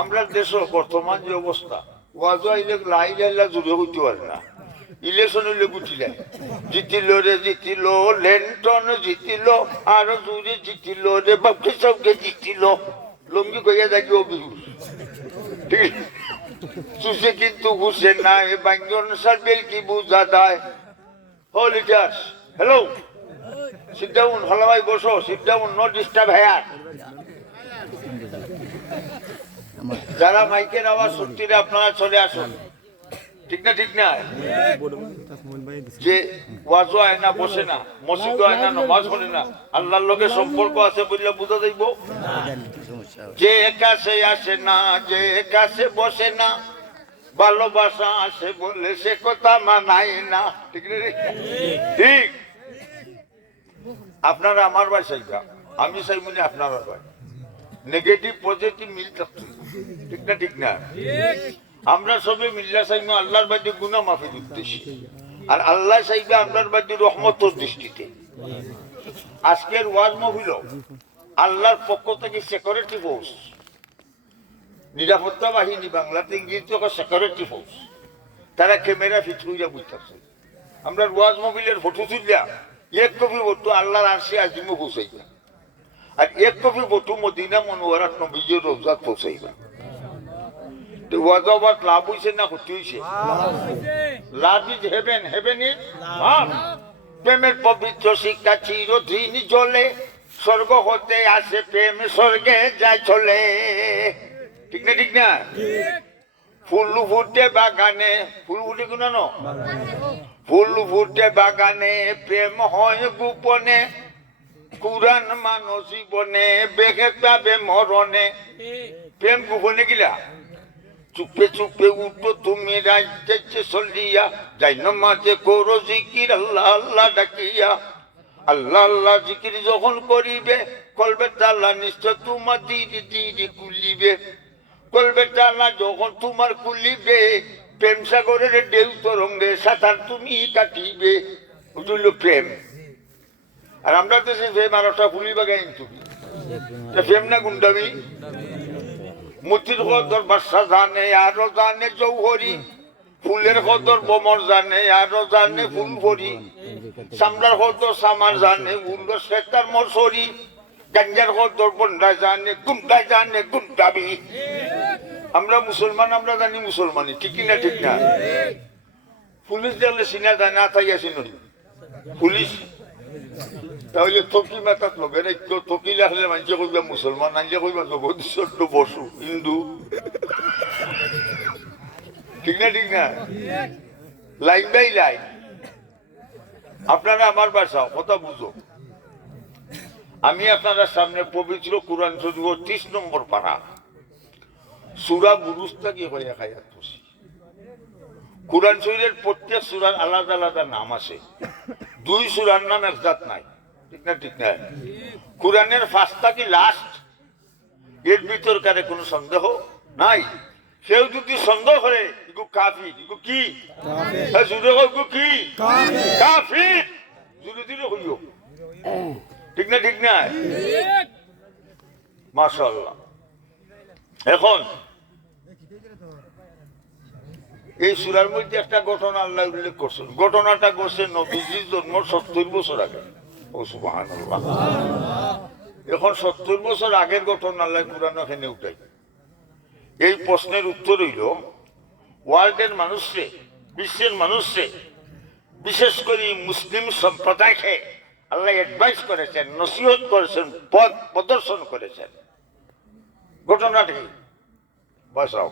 আমরা দেশের বর্তমান যে অবস্থা ওয়াজ আইলে লাইলা জুড়ে হইতে পারে না। ইলেকশন হইলে গুটিলে জিতিল রে জিতিল, লেন্টন জিতিল, আরো জুড়ে জিতিল রে, বাপকে সবকে জিতিল, লঙ্গি কইয়া দেখি অভিভূষ ঠিক চুষে কিন্তু ঘুষে না এ ব্যঞ্জন সার্বেল কি বুঝা দেয়। ও লিটার্স, হ্যালো, সিট ডাউন, ভালো ভাই বসো, sit down, no disturb here. যারা মাইকের আওয়াজ সত্যি আপনারা চলে আসুন, ঠিক না? ঠিক না? যে ওয়াজও হয় না, বসে না, মসজিদও হয় না, নামাজ পড়ে না, আল্লাহর লোকের সম্পর্ক আছে বললে বুঝা যাইব। যে কাছে আসে না, যে কাছে বসে না, ভালোবাসা আসে বলে সে কথা মানায় না, ঠিক না? ঠিক। আপনারা আমার ভাই চাইবা, আমি চাই মানে আপনারা ভাই, নেগেটিভ পজিটিভ মিল থাকতো, ঠিক না? ঠিক না? আমরা সবে মিল্লা চাইবো আল্লাহর বাদে গুনাহ মাফির উদ্দেশ্যে, আর আল্লাহ চাইবে আপনার বাদে রহমতের দৃষ্টিতে। আজকের ওয়াজ মাহফিল আল্লাহর পক্ষ থেকে সিকিউরিটি ফোর্স, নিরাপত্তা বাহিনী, বাংলাতে ইংরেজিতে সিকিউরিটি ফোর্স, তারা ক্যামেরা ফিট কইরা বুঝতেছে। আমরা ওয়াজ মাহফিলের ফটো তুললা এক কপি ফটো আল্লাহর আরশে আজিমে পৌঁছাইবা, আর এক কপি ফটো মদিনা মুনওয়ারাত নবীজির রওজাত পৌঁছাইবা। তো ওয়াজ আবার লাভ হইছে না ক্ষতি হইছে? Love is haven, haven is love. প্রেমের পবিত্র শিক্ষা চিরদিন জ্বলে, স্বর্গ হতে আসে প্রেম, স্বর্গে যায় চলে, ঠিক না? ঠিক না? ফুল ফুটে বাগানে, ফুল ফুটে কোন ফুল ফুটে বাগানে, প্রেম হয় গোপনে, কুরআন মানো জীবনে, বেগে পাবে মরণে। প্রেম গোপনে গিলা চুপে চুপে উঠো তুমি রাইতে চলিয়া, যাই নামাজে করো জিকির আল্লাহ আল্লাহ ডাকিয়া। আল্লাহ আল্লাহ জিকির যখন করিবে, কলবে তালা নিশ্চয় তোমার দিদি দিদি কুলিবে। কলবে তালা যখন তোমার কুলিবে, প্রেম সাগরের ঢেউ তরঙ্গে সাঁতার তুমি কাটিবে। বুঝল প্রেম। আর আমরা তো সে প্রেম আর একটা ফুলি বাগাই তুমি প্রেম না গুন্ডামি। মুতির কদর বাদশা জানে, আরো জানে জৌহরি, ফুলের কদর বোমর জানে, আরো জানে ফুল ভরি, সামলার কদর সামার জানে, উল্লো শ্বেতার মশরি, গাঞ্জার কদর বন্ডা জানে, গুন্ডা জানে গুন্ডাবি। আমরা মুসলমান, আমরা জানি মুসলমানি, ঠিক না? ঠিক না? পুলিশ দেখলে চিনা যায় না, তাই আছে নদী পুলিশ। তাহলে থকি মাতাত লগে থকি লাগলে মানুষে কইবা মুসলমান, আনলে কইবা জগদীশ্বর বসু হিন্দু, ঠিক না? ঠিক না? Line by line. আপনারা আমার বাসা কথা বুঝো। আমি আপনারা সামনে পবিত্র কুরআন শরীফ 30 নম্বর পারা সূরা বুরুজটা কি হয়ে খায়াত পড়ছি। কুরআন শরীফের প্রত্যেক সূরার আলাদা আলাদা নাম আছে, 2 সূরার নাম একজাত নাই, ঠিক না? ঠিক না? কুরআনের ফার্স্টটা কি লাস্ট, এর ভিতর কারে কোনো সন্দেহ নাই। কেউ যদি সন্দেহ করে ইগু কাফির, ইগু কি জুড়ে ইগু কি কাফির, জুড়ে দিলে হইও, ঠিক না? ঠিক না? মাশাআল্লাহ। এখন এই সূরার মধ্যে একটা ঘটনা আল্লাহ উল্লেখ করছেন। ঘটনাটা ঘটছে নবীজির জন্ম 70 বছর আগে। ও সুবহানাল্লাহ। এখন 70 বছর আগের ঘটনা আল্লাহ কুরআনে এখানে উঠাই। এই প্রশ্নের উত্তর হইল, ওয়ার্ল্ডের মানুষরে, বিশ্বের মানুষরে, বিশেষ করে মুসলিম সম্প্রদায়কে আল্লাহ অ্যাডভাইস করেছেন, নসিহত করেছেন, পথ প্রদর্শন করেছেন। ঘটনাটি বসাও।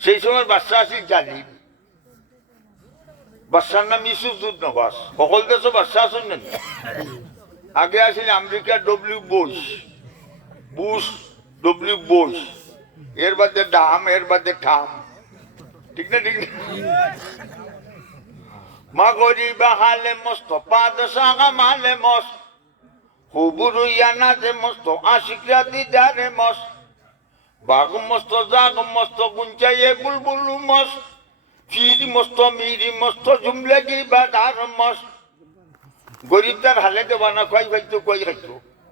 সেই সময় বাদশা আছিল জালিম। বাদশার নাম ইউসুফ দুধনবাস। সকল দেশে বাদশা আছেন না? আগে আছিল আমেরিকা বুশ ডব্লিউ বুশ, এর বাদে ডাম, এর বাদে ঠাম, ঠিক না? ঠিক না? মা গরিবা হালে মস্ত, বাদশাহ মালে মস্ত, হুবুরু ইয়ানা যে মস্ত, আশিকরা দিদারে মস্ত, বাঘ মস্ত, জাগ মস্ত, গুঞ্চাইয়ে বুলবুলু মস্ত, ফিরি মস্ত, মিরি মস্ত, জুমলেগি বাদার মস্ত। গরিব তার হালে দেওয়া না, কই খাইতো কই খাইতো